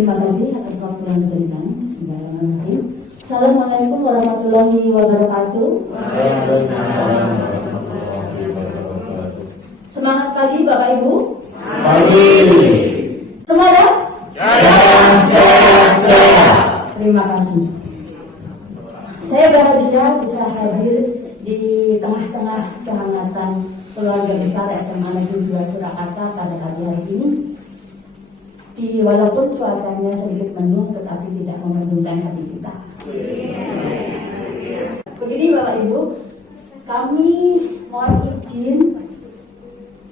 Terima kasih atas waktu yang diberikan. Bismillahirrahmanirrahim. Assalamualaikum warahmatullahi wabarakatuh. Semangat pagi Bapak Ibu. Pagi. Semangat. Jaya. Terima kasih. Saya bahagia bisa hadir di tengah-tengah kehangatan keluarga besar SMA Negeri 2 Surakarta pada pagi hari ini. Walaupun cuacanya sedikit mendung, tetapi tidak membendungkan hati kita. Begini Bapak Ibu, kami mohon izin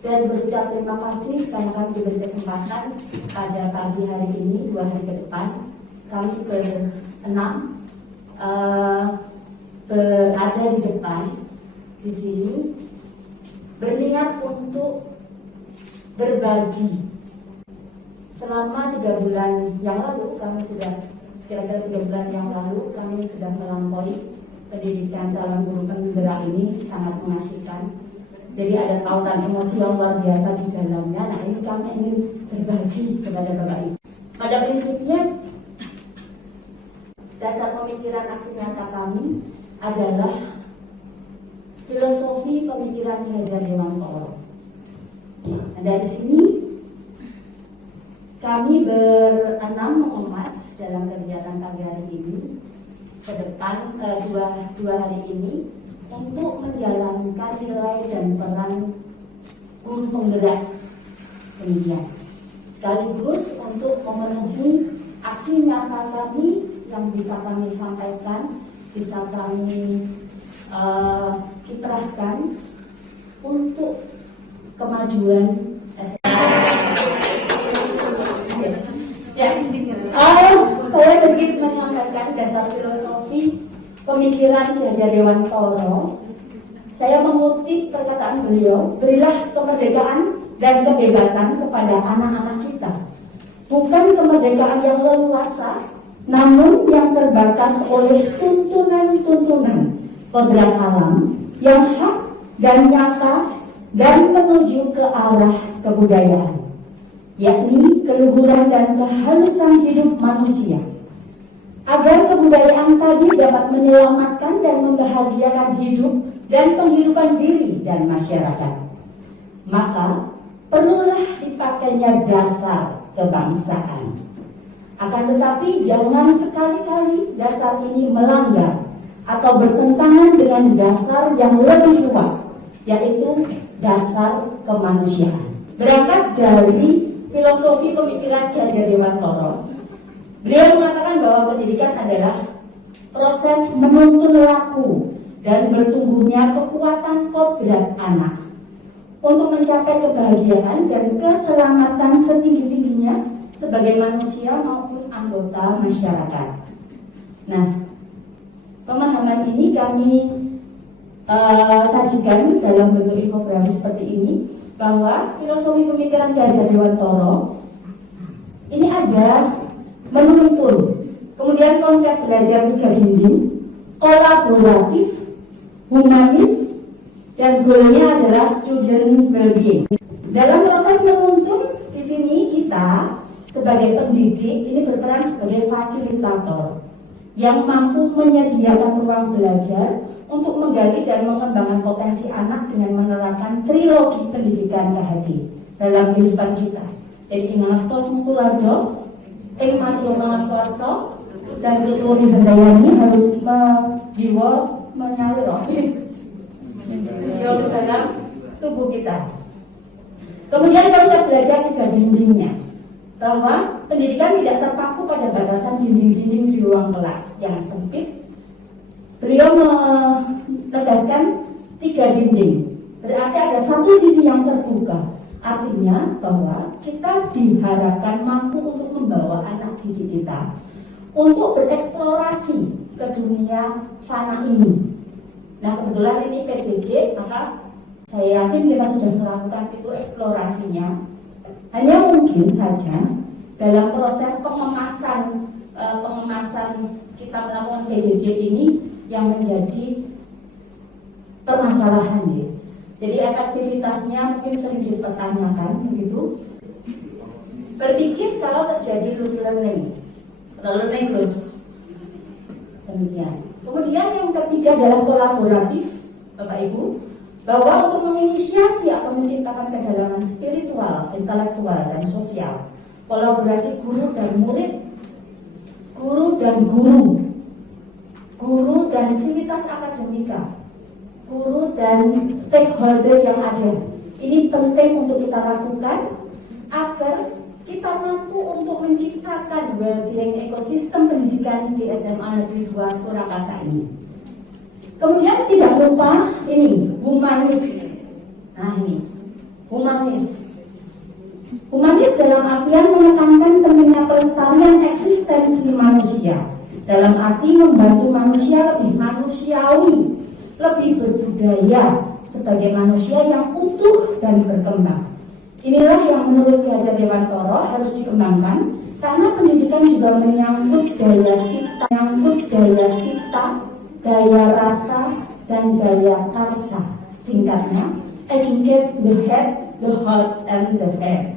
dan berucap terima kasih karena kami diberi kesempatan pada pagi hari ini, 2 hari ke depan, kami berenam berada di depan di sini berniat untuk berbagi. Selama 3 bulan yang lalu kami sudah kira-kira 3 bulan yang lalu kami sudah melampaui pendidikan calon guru penggerak ini, sangat mengasyikkan. Jadi ada tautan emosi yang luar biasa di dalamnya. Nah ini kami ingin berbagi kepada Bapak Ibu. Pada prinsipnya dasar pemikiran aksi nyata kami adalah filosofi pemikiran Ki Hajar Dewantoro. Nah, dari sini kami berenam mengemas dalam kegiatan pagi hari ini ke depan dua hari ini untuk menjalankan nilai dan peran guru penggerak demikian, sekaligus untuk memenuhi aksi nyata kami yang bisa kami sampaikan, bisa kami kiprahkan untuk kemajuan SMA. Saya sedikit menyampaikan dasar filosofi pemikiran Ki Hajar Dewantoro. Saya mengutip perkataan beliau, berilah kemerdekaan dan kebebasan kepada anak-anak kita. Bukan kemerdekaan yang leluasa, namun yang terbatas oleh tuntunan-tuntunan kodrat alam yang hak dan nyata dan menuju ke arah kebudayaan, yakni keluhuran dan kehalusan hidup manusia, agar kebudayaan tadi dapat menyelamatkan dan membahagiakan hidup dan penghidupan diri dan masyarakat. Maka perlulah dipakainya dasar kebangsaan. Akan tetapi jangan sekali-kali dasar ini melanggar atau bertentangan dengan dasar yang lebih luas, yaitu dasar kemanusiaan. Berangkat dari filosofi pemikiran Ki Hajar Dewantoro, beliau mengatakan bahwa pendidikan adalah proses menuntun laku dan bertumbuhnya kekuatan kodrat anak untuk mencapai kebahagiaan dan keselamatan setinggi-tingginya sebagai manusia maupun anggota masyarakat. Nah, pemahaman ini kami sajikan dalam bentuk infografis seperti ini, bahwa filosofi pemikiran Ki Hajar Dewantoro ini ada menuntun, kemudian konsep belajar 3 dinding, kolaboratif, humanis, dan goalnya adalah student well-being. Dalam proses menuntun di sini kita sebagai pendidik ini berperan sebagai fasilitator yang mampu menyediakan ruang belajar untuk menggali dan mengembangkan potensi anak dengan menerapkan trilogi pendidikan kahadi dalam kehidupan kita. Jadi Inarsos Mutulardo, Ekmatio Mangankorso, dan Tuturi Handayani harus jiwa mengalir jiwa ke dalam tubuh kita. Kemudian konsep belajar 3 dindingnya, bahwa pendidikan tidak terpaku pada batasan dinding-dinding di ruang kelas yang sempit. Beliau menegaskan 3 dinding, berarti ada satu sisi yang terbuka. Artinya bahwa kita diharapkan mampu untuk membawa anak didik kita untuk bereksplorasi ke dunia fana ini. Nah kebetulan ini PJJ, maka saya yakin kita sudah melakukan itu eksplorasinya. Hanya mungkin saja dalam proses pengemasan kita melakukan PJJ ini yang menjadi permasalahan ya. Jadi efektivitasnya mungkin sering dipertanyakan begitu. Berpikir kalau terjadi loose learning atau learning loss. Demikian. Kemudian yang ketiga adalah kolaboratif, Bapak Ibu, bahwa untuk menginisiasi atau menciptakan kedalaman spiritual, intelektual, dan sosial, kolaborasi guru dan murid, guru dan guru, guru dan sivitas akademika, guru dan stakeholder yang ada. Ini penting untuk kita lakukan agar kita mampu untuk menciptakan well-being ekosistem pendidikan di SMA Negeri 2 Surakarta ini. Kemudian tidak lupa ini, humanis. Nah ini, humanis. Humanis dalam artian menekankan pentingnya pelestarian eksistensi manusia, dalam arti membantu manusia lebih manusiawi, lebih berbudaya sebagai manusia yang utuh dan berkembang. Inilah yang menurut Ki Hajar Dewantara harus dikembangkan, karena pendidikan juga menyangkut daya cipta, daya rasa, dan daya karsa. Singkatnya, educate the head, the heart, and the hair.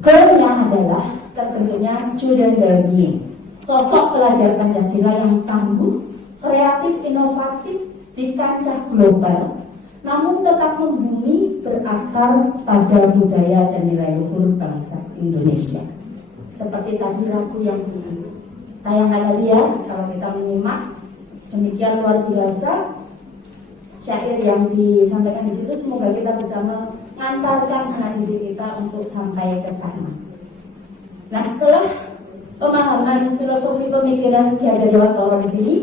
Goalnya adalah terbentuknya student well-being, sosok pelajar Pancasila yang tangguh, kreatif, inovatif di kancah global, namun tetap membumi, berakar pada budaya dan nilai luhur bangsa Indonesia. Seperti tadi lagu yang ditayangkan tadi ya, kalau kita menyimak, demikian luar biasa syair yang disampaikan di situ. Semoga kita bisa mengantarkan anak didik kita untuk sampai ke sana. Nah, setelah pemahaman filosofi pemikiran Ki Hajar Dewantara di sini,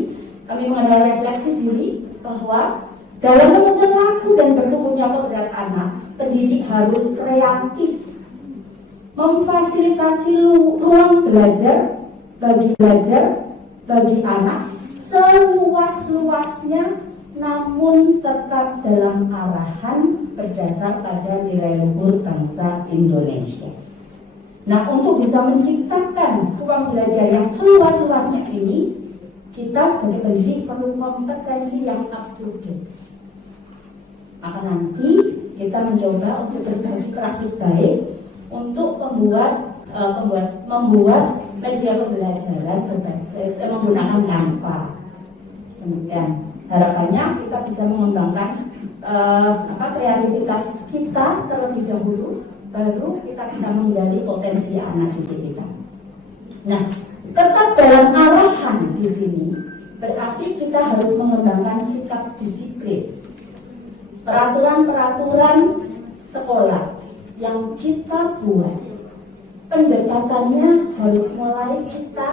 kami mengenai refleksi diri bahwa dalam menuntun laku dan bertumbuhnya kodrat anak, pendidik harus kreatif, memfasilitasi ruang belajar bagi anak seluas-luasnya, namun tetap dalam arahan berdasar pada nilai luhur bangsa Indonesia. Nah, untuk bisa menciptakan ruang belajar yang seluas-luasnya ini, kita sebagai pendidik perlu kompetensi yang up to date. Maka nanti kita mencoba untuk berbagi praktik baik untuk membuat media pembelajaran berbasis menggunakan Canva. Kemudian harapannya kita bisa mengembangkan kreativitas kita terlebih dahulu, baru kita bisa menggali potensi anak didik kita. Nah, tetap dalam arahan di sini berarti kita harus mengembangkan sikap disiplin. Peraturan-peraturan sekolah yang kita buat, pendekatannya harus mulai kita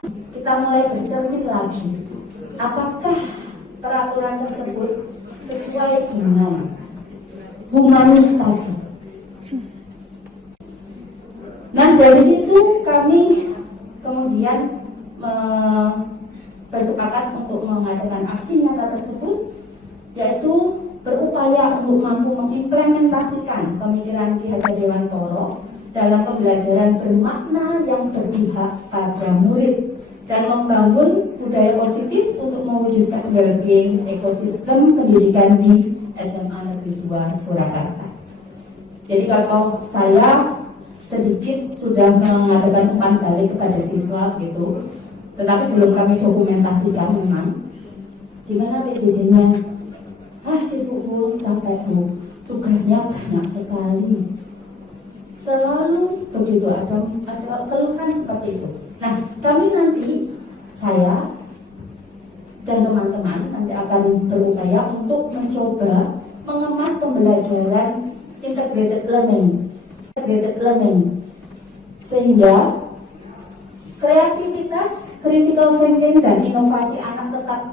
mulai bercermin lagi. Apakah peraturan tersebut sesuai dengan humanis tadi? Nah, dari situ kami kemudian bersepakat untuk mengadakan aksi nyata tersebut, yaitu berupaya untuk mampu mengimplementasikan pemikiran Ki Hajar Dewantara dalam pembelajaran bermakna yang berpihak pada murid dan membangun budaya positif untuk mewujudkan well-being ekosistem pendidikan di SMA Negeri 2 Surakarta. Jadi kalau saya sedikit sudah mengadakan umpan balik kepada siswa gitu, tetapi belum kami dokumentasikan memang. Gimana PJJ-nya? Sibuk Bu, capek Bu, tugasnya banyak sekali. Selalu begitu, ada keluhan seperti itu. Nah, kami nanti, saya dan teman-teman nanti akan berupaya untuk mencoba mengemas pembelajaran integrated learning, sehingga kreativitas, critical thinking, dan inovasi anak tetap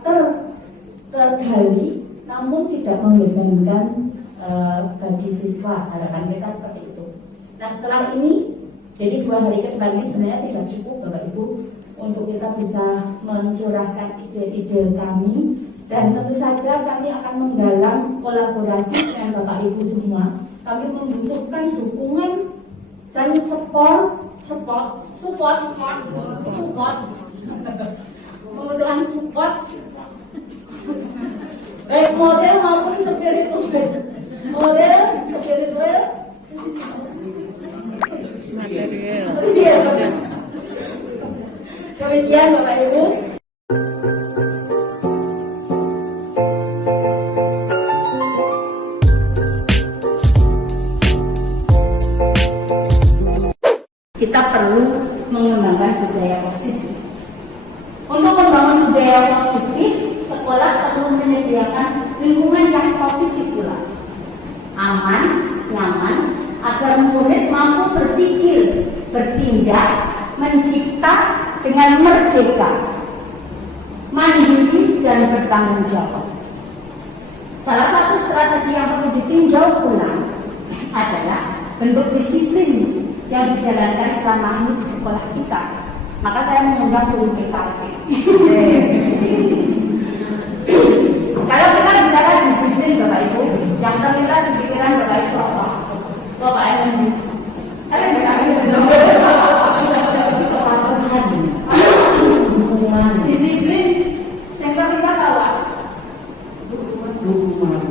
tergali, namun tidak membebankan bagi siswa. Harapan kita seperti itu. Nah, setelah ini, jadi 2 hari ke depan ini sebenarnya tidak cukup Bapak Ibu untuk kita bisa mencurahkan ide-ide kami, dan tentu saja kami akan menggalang kolaborasi dengan Bapak Ibu semua. Kami membutuhkan dukungan dan support, membutuhkan support baik model maupun spiritual, materi Demikian Bapak Ibu. Kita perlu mengembangkan budaya positif. Untuk membangun budaya positif, sekolah perlu menyediakan lingkungan yang positif pula. Aman, nyaman, agar murid mampu berpikir, bertindak, mencipta dengan merdeka, mandiri dan bertanggung jawab. Salah satu strategi yang perlu ditinjau ulang adalah bentuk disiplin yang dijalankan selama ini di sekolah kita. Maka saya mengundang guru PKV. Kalau kita bicara disiplin Bapak Ibu, yang terlintas di pikiran Bapak Ibu apa? Bapak Ibu, disiplin, sehingga kita tahu kepatuhan.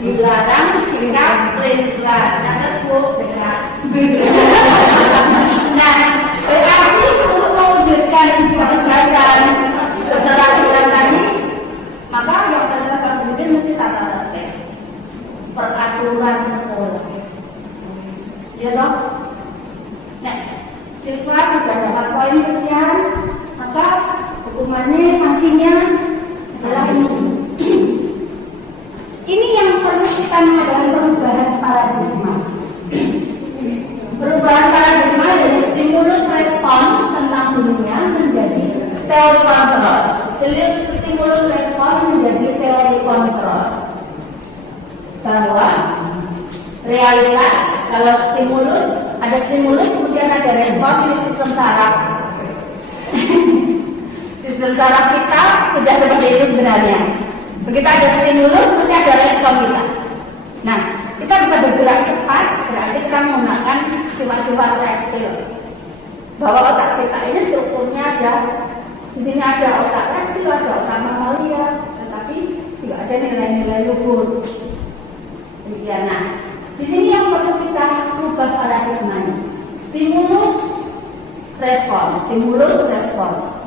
Dilarang sikap lentran, catat Bu, benar. Nah, tetapi untuk mewujudkan ketegasan setelah aturan tadi, maka yang terdapat di sini mesti tata tertib, peraturan sekolah. Ya toh? Nah, siswa sudah dapat poin sekian, maka hukumannya, sanksinya adalah ini. Ini yang perlu kita adalah perubahan paradigma. Perubahan paradigma dari stimulus respon tentang dunia menjadi teori kontrol. Stimulus respon menjadi teori kontrol. Bahwa realitas, kalau stimulus, ada stimulus kemudian ada respon, ini sistem saraf. Sistem saraf kita sudah seperti itu sebenarnya. Begitu ada stimulus, mesti ada respon kita. Nah, kita bisa bergerak cepat, berarti kita menggunakan sifat-sifat reptil. Bahwa otak kita ini strukturnya ada, di sini ada otak reptil, ada otak mamalia, tetapi tidak ada nilai-nilai luhur. Demikian. Nah, di sini yang perlu kita ubah paradigmanya. Stimulus, respon, stimulus, respon.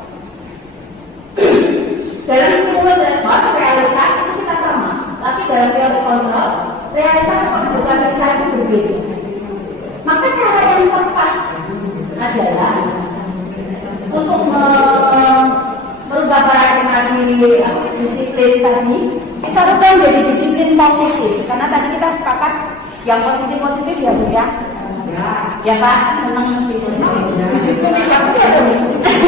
Dalam stimulus respon, realitas itu kita sama. Tapi dalam teori kontrol, realitas bukan kita itu berbeda. Maka cara yang tepat adalah untuk merubah paradigma di disiplin tadi, kita rubah menjadi disiplin positif. Karena tadi kita sepakat yang positif-positif ya Bu ya. Ya Pak, senang positif. Disiplin itu ada disiplin.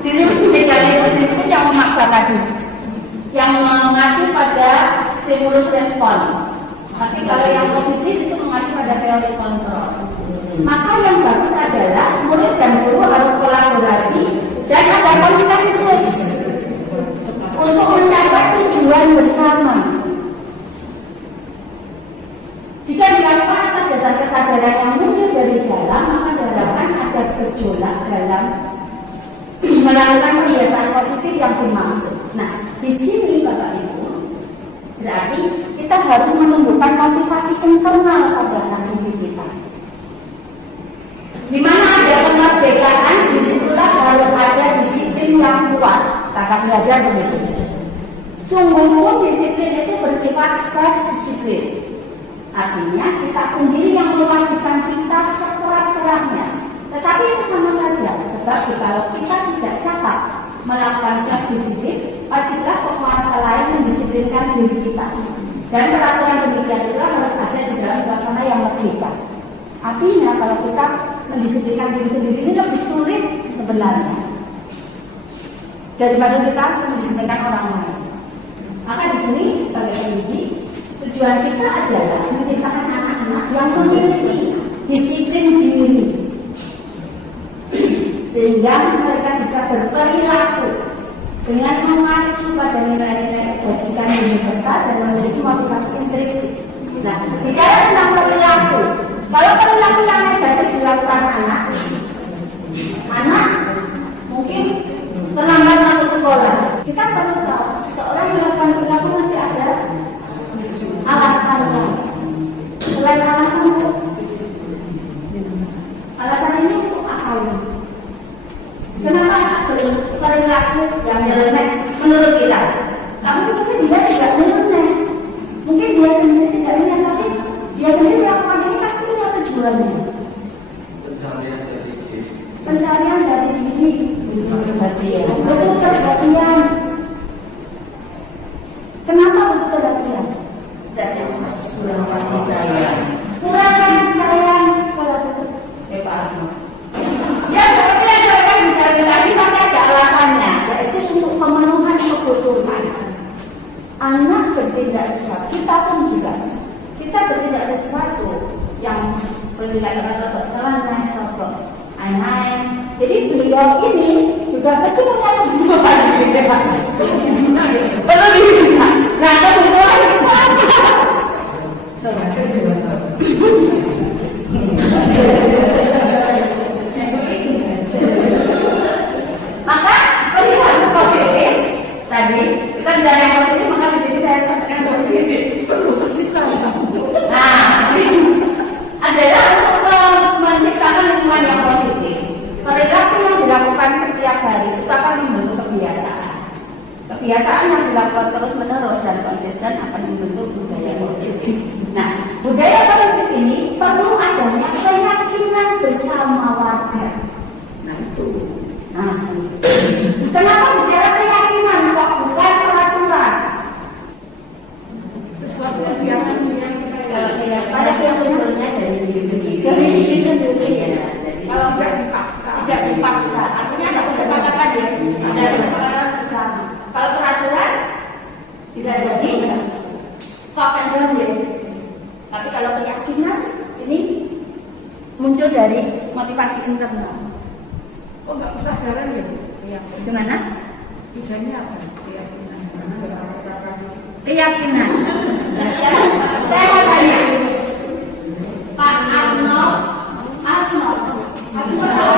Disiplin yang memaksa tadi, yang mengacu pada stimulus respon. Tapi kalau yang positif itu mengacu pada teori kontrol. Maka yang bagus adalah murid dan guru harus kolaborasi dan ada konsensus untuk mencapai tujuan bersama. Jika dilakukan atas dasar kesadaran yang muncul dari dalam, maka diharapkan ada gejolak dalam melakukan kebiasaan positif yang dimaksud. Nah, di sini Bapak Ibu, berarti kita harus menumbuhkan motivasi internal pada anak didik kita. Di mana ada kemerdekaan, disitulah harus ada disiplin yang kuat. Kakak belajar begitu. Sungguh pun disiplin itu bersifat self-disiplin. Artinya kita sendiri yang mewajibkan kita sekeras-kerasnya. Tetapi itu sama saja, sebab kalau kita tidak cakap melakukan self-disiplin, wajiblah mendisiplinkan diri kita. Dan peraturan pendidikan itu harus ada di dalam suasana yang merdeka. Artinya kalau kita mendisiplinkan diri sendiri ini lebih sulit sebenarnya daripada kita mendisiplinkan orang lain. Maka di sini sebagai pendidik, tujuan kita adalah menciptakan anak-anak yang memiliki disiplin diri, sehingga mereka bisa berperilaku dengan mengacu pada nilai-nilai kebajikan universal dan memiliki motivasi intrinsik. Nah, bicara tentang perilaku, kalau perilaku yang negatif dilakukan anak mungkin terlambat masuk sekolah. Kita perlu tahu, seseorang melakukan perilaku mesti ada alasannya. Selain alasan ini untuk apa ini? Kenapa perilaku yang nyeleneh menurut kita? Tapi mungkin dia tidak nyeleneh. Mungkin dia sendiri tidak nyeleneh, tapi dia sendiri melakukan ini pasti punya tujuannya. Pencarian jati diri. Betul perhatian. Kenapa betul perhatian? Kurang kasih sayang. Kurang kasih sayang. Pak Arno. Ya seperti yang saya bisa tadi pasti ada alasannya, yaitu untuk pemenuhan kebutuhan. Anak bertindak sesuatu, kita pun juga. Kita bertindak sesuatu yang bertindak naik rokok, naik. Jadi beliau ini juga pasti punya kebutuhan gitu Pak. Berlebih. Nah kebutuhan itu apa? Maka perilaku positif tadi kita bicara yang positif, maka di sini saya sampaikan positif. Nah, adalah untuk menciptakan lingkungan yang positif. Perilaku yang dilakukan setiap hari itu akan membentuk kebiasaan. Kebiasaan yang dilakukan terus-menerus dan konsisten akan membentuk budaya positif. Nah, budaya positif ini perlu adanya keyakinan bersama warga. Nah itu. Kenapa bicara keyakinan kok bukan peraturan? Sesuatu yang pada keyakinannya dari diri sendiri. Dari diri sendiri. Kalau tidak dipaksa, artinya ada kesepakatan ya. Ada kesepakatan bersama. Kalau peraturan bisa jadi kok akan ya. Tapi kalau keyakinan ini muncul dari motivasi internal. Oh nggak kesadaran ya? Gimana? Bedanya apa? Keyakinan. Nah sekarang saya mau tanya, Pak Arno, aku tahu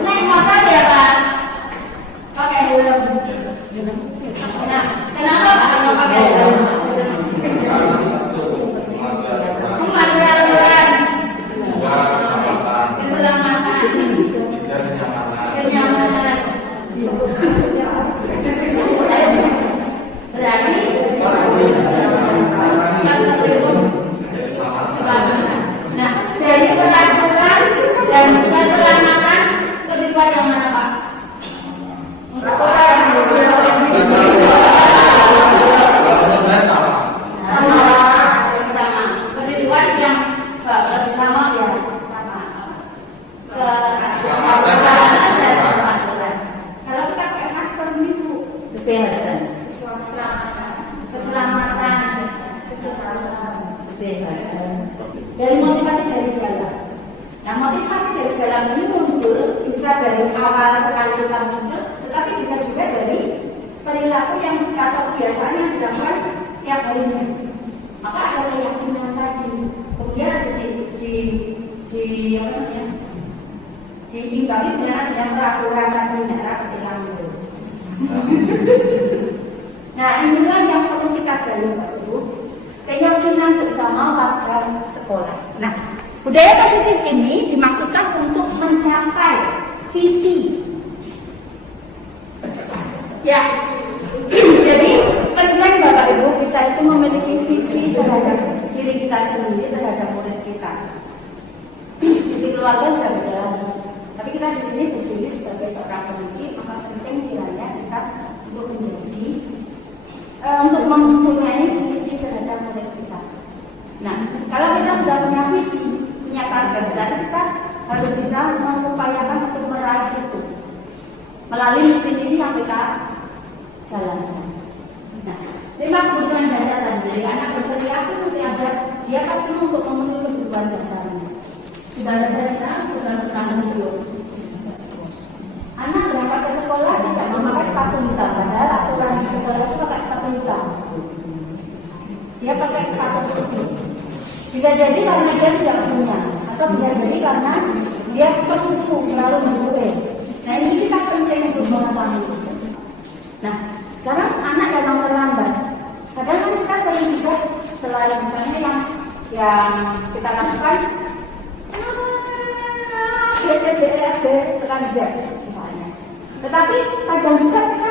naik motor ya Pak? Pakai helm. Kenapa Pak Arno pakai helm? Dari motivasi dari dalam. Nah motivasi dari dalam ini muncul bisa dari awal sekali kita muncul, tetapi bisa juga dari perilaku yang atau kebiasaan yang dilakukan tiap harinya. Maka ada keyakinan tadi, kemudian ada diimbangi dengan peraturan tadi ketika itu. Nah inilah yang perlu kita gali baru. Keyakinan bersama warga sekolah. Nah, budaya positif ini dimaksudkan untuk mencapai visi. Ya, jadi penting Bapak Ibu kita itu memiliki visi terhadap diri kita sendiri, terhadap murid kita. Visi keluarga juga beda. Tapi kita di sini berdiri sebagai seorang sampai ke jalan. Nah, 5 kebutuhan dasar tadi. Jadi anak berteriak itu mesti ada dia pasti untuk memenuhi kebutuhan dasarnya. Sudah ada cerita, sudah bertanggung dulu. Anak berangkat ke sekolah tidak memakai sepatu hitam, padahal aturan di sekolah itu pakai sepatu hitam. Dia pakai sepatu putih. Bisa jadi karena dia tidak punya, atau bisa jadi karena dia suka susu terlalu berkueh. Nah ini kita penting untuk mengetahui. Nah sekarang anak datang terlambat. Kadang kita sering bisa selain misalnya yang kita lakukan BCDFG tekan Z misalnya. Tetapi kadang juga kita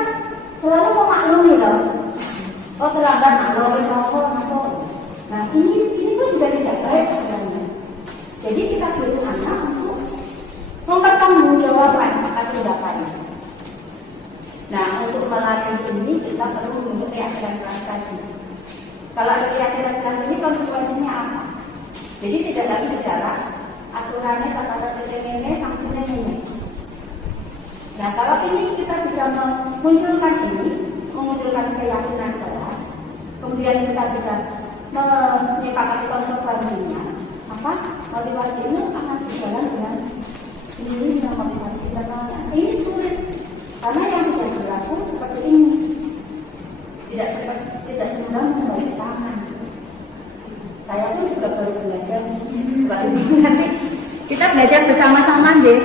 selalu memaklumi loh. Oh terlambat, masuk. Nah ini pun juga tidak baik sebenarnya. Jadi kita butuh anak untuk mempertanggungjawabkan atas tindakannya. Nah untuk melatih ini kita perlu membentuk keyakinan kelas tadi. Kalau ada keyakinan kelas ini konsekuensinya apa? Jadi tidak lagi bicara aturannya kata ini, sanksinya ini. Nah kalau ini kita bisa memunculkan keyakinan kelas, kemudian kita bisa menyepakati konsekuensinya, maka motivasi ini akan berjalan dengan ini dengan motivasi kita. Ini sulit karena yang sudah berlaku seperti ini tidak semudah membalik tangan. Saya pun juga baru belajar nanti kita belajar bersama-sama deh.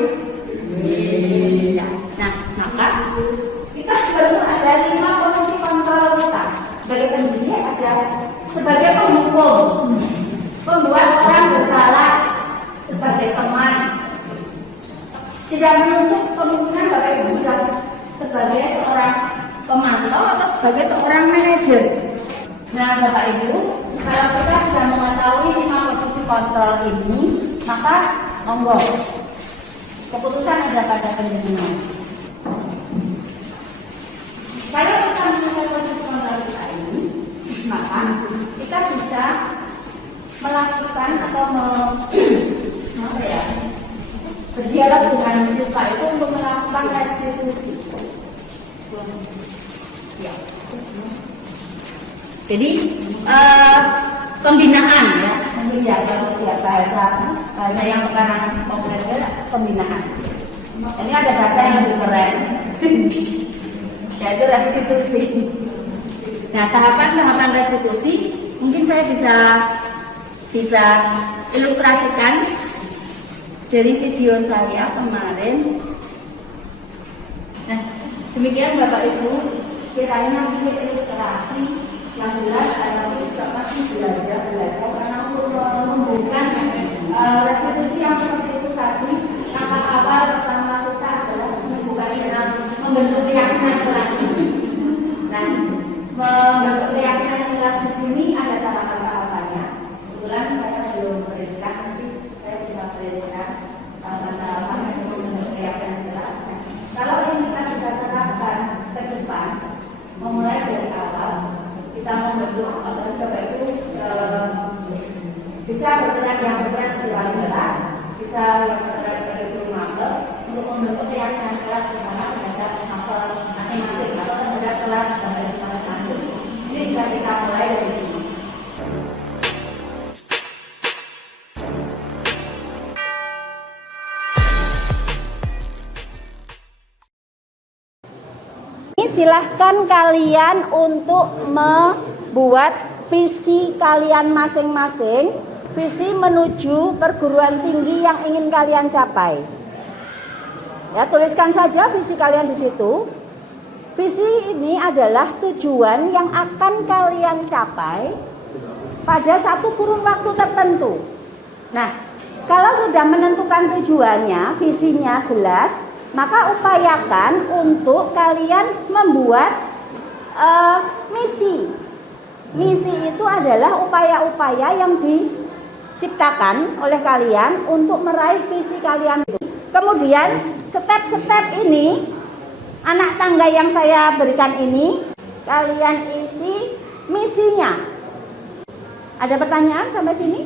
Nah maka kita perlu ada 5 posisi kontrol kita sebagai pendidik, ada sebagai penghukum, membuat orang bersalah, sebagai teman, tidak menuntut kemungkinan Bapak Ibu sebagai seorang pemantau atau sebagai seorang manajer. Nah Bapak Ibu, kalau kita sudah mengetahui 5 posisi kontrol ini, maka monggo keputusan ada pada penjenengan. Kalau kita mempunyai posisi kontrol kita ini, maka kita bisa melakukan atau berdialog dengan siswa itu untuk melakukan restitusi. Ya. Jadi pembinaan ya, mungkin ya bahasa yang sekarang populer pembinaan. Ini ada bahasa yang lebih keren, yaitu restitusi. Nah tahapan restitusi mungkin saya bisa ilustrasikan dari video saya kemarin. Nah demikian Bapak Ibu, kiranya mungkin ilustrasi yang jelas saya juga masih belajar karena untuk memberikan restitusi yang seperti itu tadi, langkah awal pertama kita adalah membentuk keyakinan kelas ini. Nah membentuk keyakinan kelas di sini ada tahapan-tahapannya. Kebetulan saya belum berikan, nanti saya bisa berikan tahapan-tahapan untuk membentuk keyakinan kelas. Kalau ini kita bisa terapkan ke depan, memulai dari awal, kita membentuk Bapak Ibu bisa berkenan yang berkenan sebagai wali kelas, bisa berkenan sebagai guru magang untuk membentuk keyakinan kelas bersama terhadap masing-masing atau terhadap kelas masing-masing. Ini bisa kita mulai dari sini. Silahkan kalian untuk membuat visi kalian masing-masing, visi menuju perguruan tinggi yang ingin kalian capai. Ya, tuliskan saja visi kalian di situ. Visi ini adalah tujuan yang akan kalian capai pada satu kurun waktu tertentu. Nah, kalau sudah menentukan tujuannya, visinya jelas, maka upayakan untuk kalian membuat misi. Misi itu adalah upaya-upaya yang diciptakan oleh kalian untuk meraih visi kalian itu. Kemudian step-step ini, anak tangga yang saya berikan ini, kalian isi misinya. Ada pertanyaan sampai sini?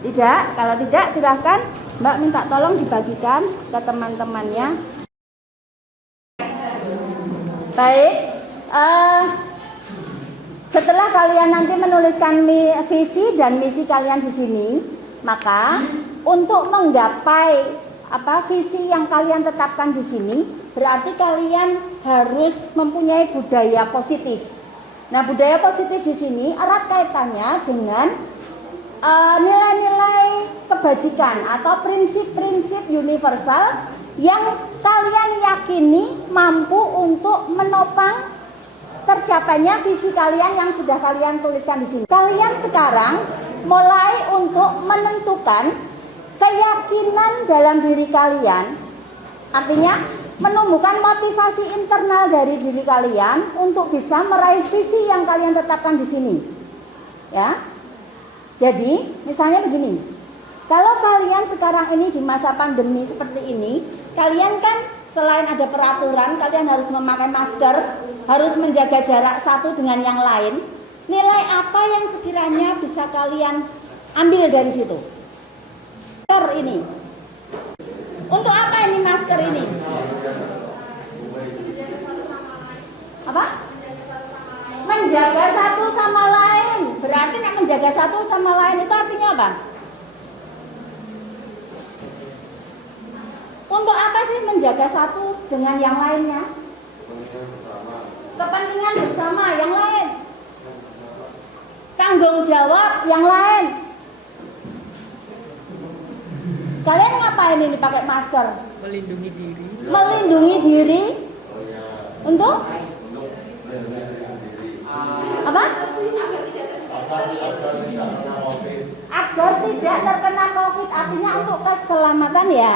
Tidak? Kalau tidak silahkan Mbak minta tolong dibagikan ke teman-temannya. Baik, setelah kalian nanti menuliskan visi dan misi kalian di sini, maka untuk menggapai visi yang kalian tetapkan di sini, berarti kalian harus mempunyai budaya positif. Nah, budaya positif di sini erat kaitannya dengan nilai-nilai kebajikan atau prinsip-prinsip universal yang kalian yakini mampu untuk menopang tercapainya visi kalian yang sudah kalian tuliskan di sini. Kalian sekarang mulai untuk menentukan keyakinan dalam diri kalian, artinya menumbuhkan motivasi internal dari diri kalian untuk bisa meraih visi yang kalian tetapkan di sini. Ya. Jadi, misalnya begini. Kalau kalian sekarang ini di masa pandemi seperti ini, kalian kan selain ada peraturan, kalian harus memakai masker, harus menjaga jarak satu dengan yang lain. Nilai apa yang sekiranya bisa kalian ambil dari situ? Masker ini. Untuk apa ini masker ini? Apa? Menjaga satu sama lain. Berarti nek menjaga satu sama lain itu artinya apa? Untuk apa sih menjaga satu dengan yang lainnya? Kepentingan bersama yang lain. Tanggung jawab yang lain. Kalian ngapain ini pakai masker? Melindungi diri. Melindungi diri untuk apa? Agar tidak terkena COVID, artinya untuk keselamatan ya.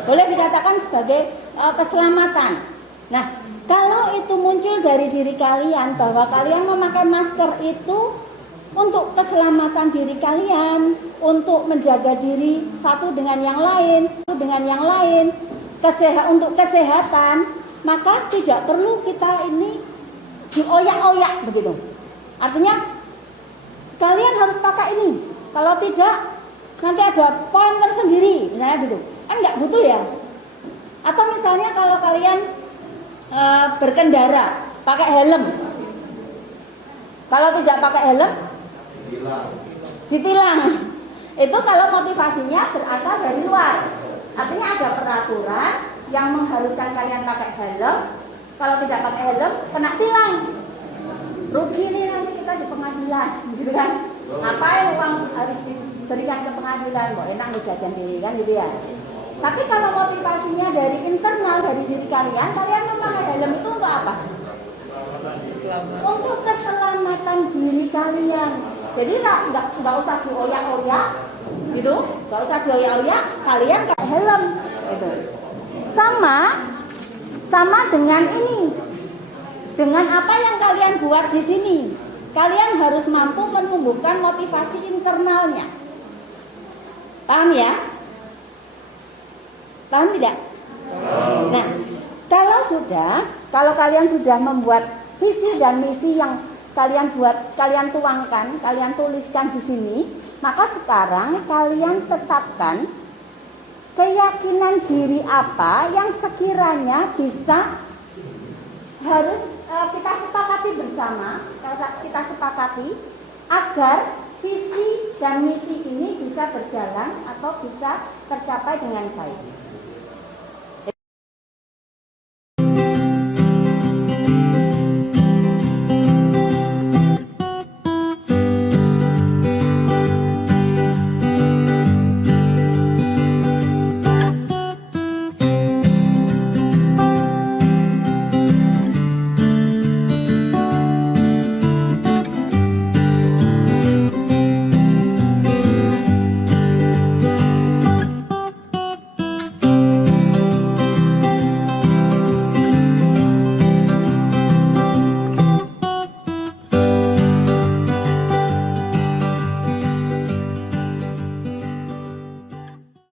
Boleh dikatakan sebagai keselamatan. Nah, kalau itu muncul dari diri kalian bahwa kalian memakai masker itu untuk keselamatan diri kalian, untuk menjaga diri satu dengan yang lain, untuk kesehatan, maka tidak perlu kita ini dioyak-oyak begitu. Artinya kalian harus pakai ini. Kalau tidak, nanti ada poin tersendiri, misalnya gitu. Kan nggak butuh ya. Atau misalnya kalau kalian berkendara pakai helm, kalau tidak pakai helm ditilang. Itu kalau motivasinya berasal dari luar. Artinya ada peraturan yang mengharuskan kalian pakai helm. Kalau tidak pakai helm kena tilang. Rugi nih nanti kita di pengadilan, gitu kan? Ngapain uang harus diberikan ke pengadilan? Mau enak nih jajan diri kan gitu ya. Tapi kalau motivasinya dari internal, dari diri kalian, kalian memakai helm itu untuk apa? Selamat. Untuk keselamatan diri kalian. Jadi nggak usah dioyak-oyak, gitu. Nggak usah dioyak-oyak, kalian pakai helm. Gitu. Sama dengan ini. Dengan apa yang kalian buat di sini, kalian harus mampu menumbuhkan motivasi internalnya. Paham ya? Paham tidak? Nah, kalau kalian sudah membuat visi dan misi yang kalian buat, kalian tuangkan, kalian tuliskan di sini, maka sekarang kalian tetapkan keyakinan diri apa yang sekiranya bisa harus kita sepakati bersama, kita sepakati agar visi dan misi ini bisa berjalan atau bisa tercapai dengan baik.